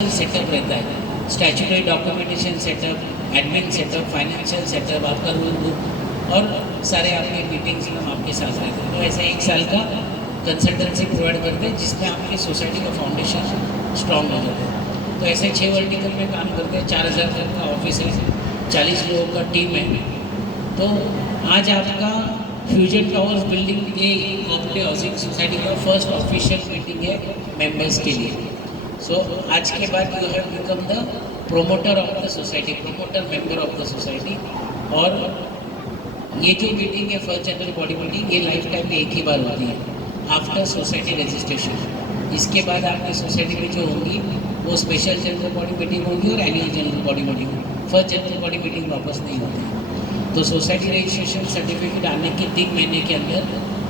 Setup रहता है, statutory documentation setup, admin setup, financial setup, आपका रूल बुक और सारे आपके मीटिंग्स में हम आपके साथ रहते हैं। तो ऐसे 1 साल का कंसल्टेंसी प्रोवाइड करते हैं जिसमें आपकी सोसाइटी का फाउंडेशन स्ट्रॉन्ग हो जाता है। तो ऐसे 6 वर्टिकल में काम करते हैं, 4000 तक का ऑफिस है, 40 लोगों का टीम है। तो आज आपका फ्यूजन टावर्स बिल्डिंग ये कोऑपरेटिव हाउसिंग सोसाइटी का फर्स्ट ऑफिशियल मीटिंग है मेंबर्स के लिए। सो आज के बाद you have become the promoter of the society, promoter member of the society. और ये जो मीटिंग है फर्स्ट जनरल बॉडी मीटिंग, ये लाइफ टाइम में एक ही बार होती है आफ्टर सोसाइटी रजिस्ट्रेशन। इसके बाद आपकी सोसाइटी में जो होंगी वो स्पेशल जनरल बॉडी मीटिंग होगी और annual general body meeting. First general body meeting वापस नहीं होती। तो सोसाइटी रजिस्ट्रेशन सर्टिफिकेट आने के 3 महीने के अंदर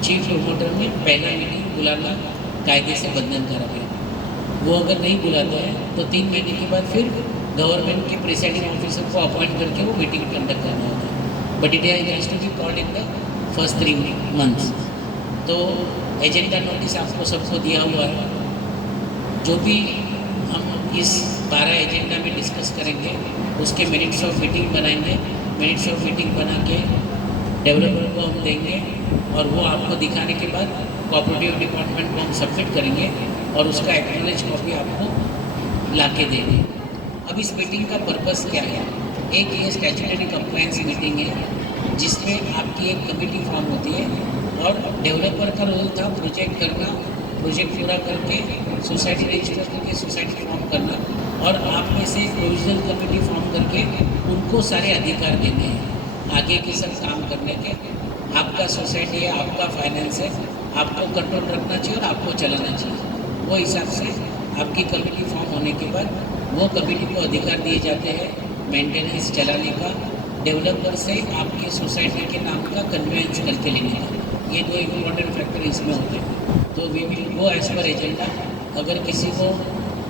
चीफ प्रोमोटर में पहला मीटिंग बुलाना कायदे से बंधन करा गया। वो अगर नहीं बुलाता है तो 3 महीने के बाद फिर गवर्नमेंट के प्रिसाइडिंग ऑफिसर को अपॉइंट करके वो मीटिंग कंडक्ट करना होता है। But it has to be called in the first 3 months. तो एजेंडा नोटिस आपको सबको दिया हुआ है। जो भी हम इस 12 एजेंडा में डिस्कस करेंगे उसके मिनट्स ऑफ मीटिंग बनाएंगे, मिनट्स ऑफ मीटिंग बना के डेवलपर को हम देंगे और वो आपको दिखाने के बाद कोऑपरेटिव डिपार्टमेंट को हम सबमिट करेंगे और उसका एक्नॉलेज कॉपी आपको ला के देंगे। अब इस मीटिंग का पर्पस क्या है? एक ये स्टैट्यूटरी कंप्लायंस मीटिंग है जिसमें आपकी एक कमेटी फॉर्म होती है और डेवलपर का रोल था प्रोजेक्ट करना, प्रोजेक्ट पूरा करके सोसाइटी रजिस्टर करके सोसाइटी फॉर्म करना और आप में से प्रोविजनल कमेटी फॉर्म करके उनको सारे अधिकार देने हैं आगे के सब काम करने के। आपका सोसाइटी है, आपका फाइनेंस है, आपको कंट्रोल रखना चाहिए और आपको चलाना चाहिए। वो हिसाब से आपकी कमेटी फॉर्म होने के बाद वो कमेटी को अधिकार दिए जाते हैं मेंटेनेंस चलाने का, डेवलपर से आपके सोसाइटी के नाम का कन्वेंस करके लेने का। ये 2 इम्पोर्टेंट फैक्टर इसमें होते हैं। तो we will go as per agenda. अगर किसी को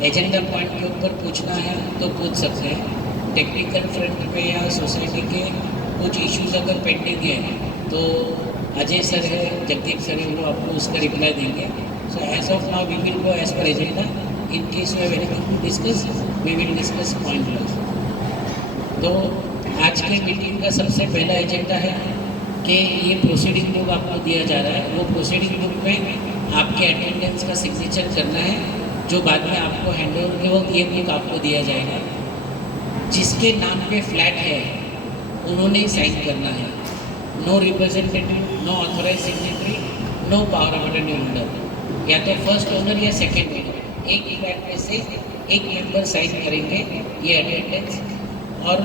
एजेंडा पॉइंट के ऊपर पूछना है तो पूछ सकते हैं। टेक्निकल फ्रंट पे या सोसाइटी के कुछ इश्यूज अगर पेंडिंग है तो अजय सर है, जगदीप सर है, वो आपको उसका रिप्लाई देंगे। So as of now we will go as per agenda. In case you have anything to discuss we will discuss point wise. तो आज के मीटिंग का सबसे पहला एजेंडा है कि ये प्रोसीडिंग बुक आपको दिया जा रहा है। वो प्रोसीडिंग बुक में आपके अटेंडेंस का सिग्नेचर करना है जो बाद में आपको हैंडओवर के वक्त ये बुक आपको दिया जाएगा। जिसके नाम पे फ्लैट है उन्होंने साइन करना है। No representative, no authorise signatory, no power of attorney holder, या तो फर्स्ट ओनर या सेकेंड ओनर, एक फ्लैट में से एक मेंबर साइन करेंगे ये अटेंडेंस। और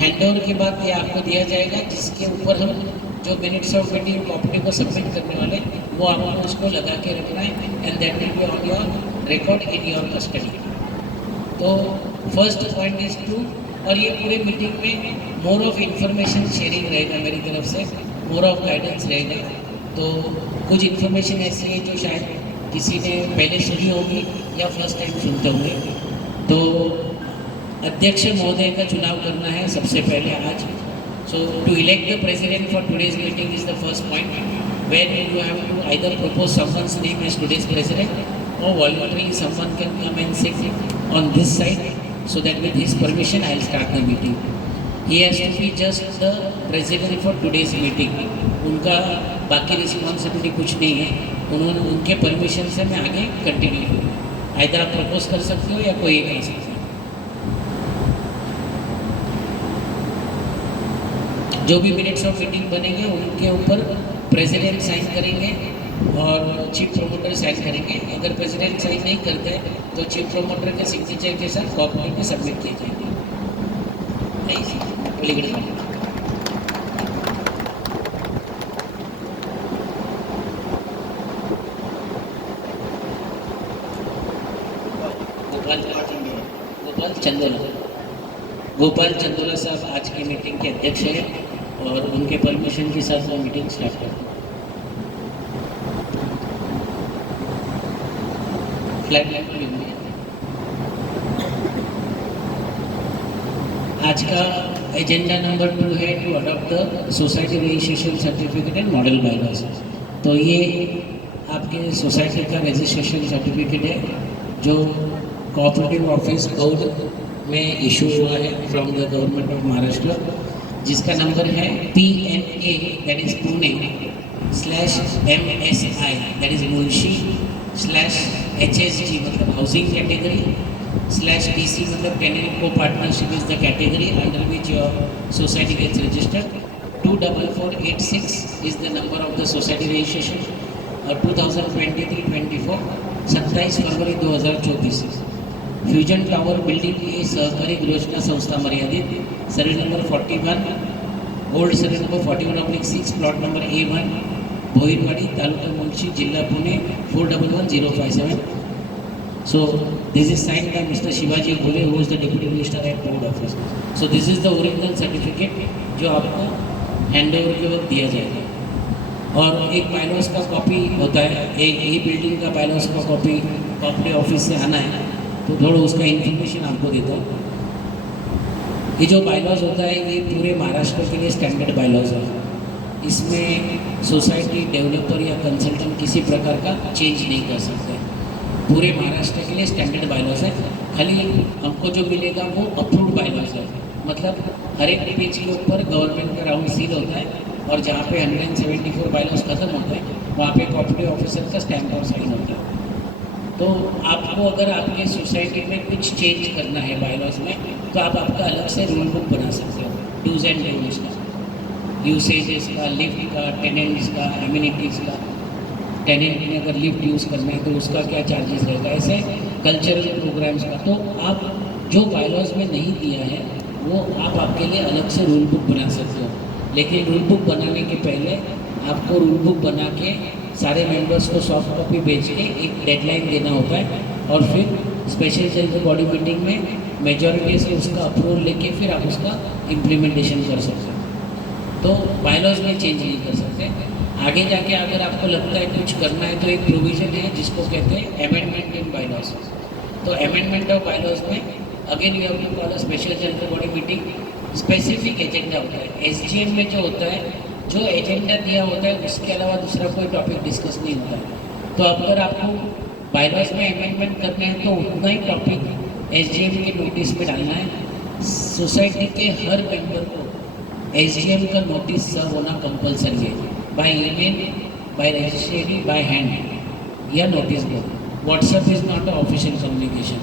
हैंडओवर के बाद ये आपको दिया जाएगा जिसके ऊपर हम जो मिनट्स ऑफ मीटिंग कॉपी को सबमिट करने वाले वो आपको उसको लगा के रखना है and that will be on your record in your custody. तो फर्स्ट पॉइंट इज टू, और ये पूरे मीटिंग में मोर ऑफ इंफॉर्मेशन शेयरिंग रहेगा मेरी तरफ से, मोर ऑफ गाइडेंस रहेगा। तो कुछ इन्फॉर्मेशन ऐसी है जो शायद किसी ने पहले सुनी होगी या फर्स्ट टाइम सुनते होंगे। तो अध्यक्ष महोदय का चुनाव करना है सबसे पहले आज। So to elect the president for today's meeting is the first point, where you have to either propose someone's name as today's president or voluntarily someone can come and sit on this side so that with his permission I will start the meeting. He has to be just the president for today's meeting. उनका बाकी responsibility कुछ नहीं है, उन्होंने उनके permission से मैं आगे कंटिन्यू करूँ। आइदर आप प्रपोज कर सकते हो या कोई कर सकते हो। जो भी मिनट्स ऑफ मीटिंग बनेंगे उनके ऊपर प्रेसिडेंट साइन करेंगे और चीफ प्रोमोटर साइन करेंगे। अगर प्रेसिडेंट साइन नहीं करते तो चीफ प्रोमोटर के सिग्नेचर के साथ कॉपी में सबमिट किए जाएंगे। गोपाल चंदोला साहब आज की मीटिंग के अध्यक्ष हैं और उनके परमिशन के साथ वो मीटिंग स्टार्ट करते हैं। आज का एजेंडा नंबर 2 है to adopt the society registration certificate and model bylaws. तो ये आपके सोसाइटी का रजिस्ट्रेशन सर्टिफिकेट है जो कोऑपरेटिव ऑफिस कोड में इशू हुआ है from the government of Maharashtra, जिसका नंबर है PNA that is Pune /MSI that is मुंशी /HSG मतलब हाउसिंग कैटेगरी /DC मतलब tenant copartnership is the category under which your society gets registered. 24486 is the number of the society registration और 2023-24 27 फरवरी 2024। Fusion tower building A सहकारी योजना संस्था मर्यादित, survey number 41, old survey number 41/6, plot number A1, Bhoirwadi, taluka Munshi, जिला Pune 411057। So this is signed by Mr. Shivaji Bhole, who is the deputy registrar at board office. So this is the original certificate जो आपको hand over के वक्त दिया जाएगा। और एक bylaws का कॉपी होता है, एक बिल्डिंग का बायलॉज का कॉपी कॉपरेटिव ऑफिस से आना है, तो थोड़ा उसका इन्फॉर्मेशन आपको देता हूँ। ये जो बायलॉज होता है ये पूरे महाराष्ट्र के लिए स्टैंडर्ड बायलॉज है। इसमें सोसाइटी डेवलपर या कंसल्टेंट किसी प्रकार का चेंज नहीं कर सकते। पूरे महाराष्ट्र के लिए स्टैंडर्ड बायलॉज है। खाली हमको जो मिलेगा वो अप्रूव्ड बायलॉज है, मतलब हर एक पेज के ऊपर गवर्नमेंट का राउंड सील होता है और जहाँ पे 174 बायलॉज खत्म होता है वहाँ पे कोऑपरेटिव ऑफिसर का स्टैम्प और साइन होता है। तो आपको अगर आपके सोसाइटी में कुछ चेंज करना है बायलॉज में, तो आप आपका अलग से रूल बुक बना सकते हो, डूज एंड डोंट्स का, यूसेजेस का, लिफ्ट का, टेनेंट्स का, एमिनिटीज़ का। टेनेंट ने अगर लिफ्ट यूज़ करना है तो उसका क्या चार्जेस रहेगा, ऐसे कल्चरल प्रोग्राम्स का। तो आप जो बायलॉज में नहीं दिया है वो आप आपके लिए अलग से रूल बुक बना सकते हो। लेकिन रूल बुक बनाने के पहले आपको रूल बुक बना के सारे मेंबर्स को सॉफ्ट कॉपी भेज के एक डेडलाइन देना होता है और फिर स्पेशल जनरल बॉडी मीटिंग में मेजॉरिटी से उसका अप्रूवल लेके फिर आप उसका इम्प्लीमेंटेशन कर सकते हो। तो बायलॉज में चेंज नहीं कर सकते। आगे जाके अगर आपको लगता है कुछ करना है तो एक प्रोविज़न है जिसको कहते हैं अमेंडमेंट इन बायलॉज। तो अमेंडमेंट ऑफ बायलॉज में again you have to call a special general body meeting. Specific agenda होता है। SGM में जो होता है, जो एजेंडा दिया होता है उसके अलावा दूसरा कोई टॉपिक डिस्कस नहीं होता है। तो अगर आपको बायलॉज में अमेंडमेंट करना है तो उतना ही टॉपिक SGM के नोटिस में डालना है। सोसाइटी के हर मेंबर को SGM का नोटिस सर्व होना कंपलसरी है, by email, by registry, by hand या notice board. WhatsApp is not a official communication.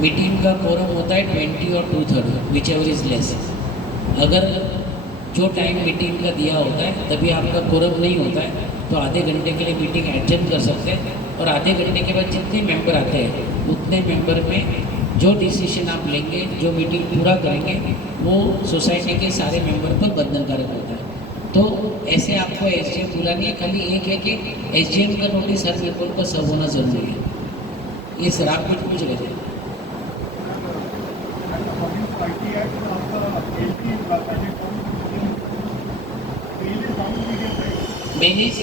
Meeting का कोरम होता है 20 और 2/3 विच एवर इज़ लेस। अगर जो टाइम मीटिंग का दिया होता है तभी आपका कोरम नहीं होता है तो आधे घंटे के लिए मीटिंग एडजस्ट कर सकते हैं और आधे घंटे के बाद जितने मेंबर आते हैं उतने मेंबर में जो डिसीजन आप लेंगे, जो मीटिंग पूरा करेंगे, वो सोसाइटी के सारे मेंबर पर बंधनकारक होता है। तो ऐसे आपको SGM बुलानी है। खाली एक है कि SGM का नोटिस हर मेंबर पर सर्व होना जरूरी है। ये सर आप कुछ पूछ रहे थे? Main is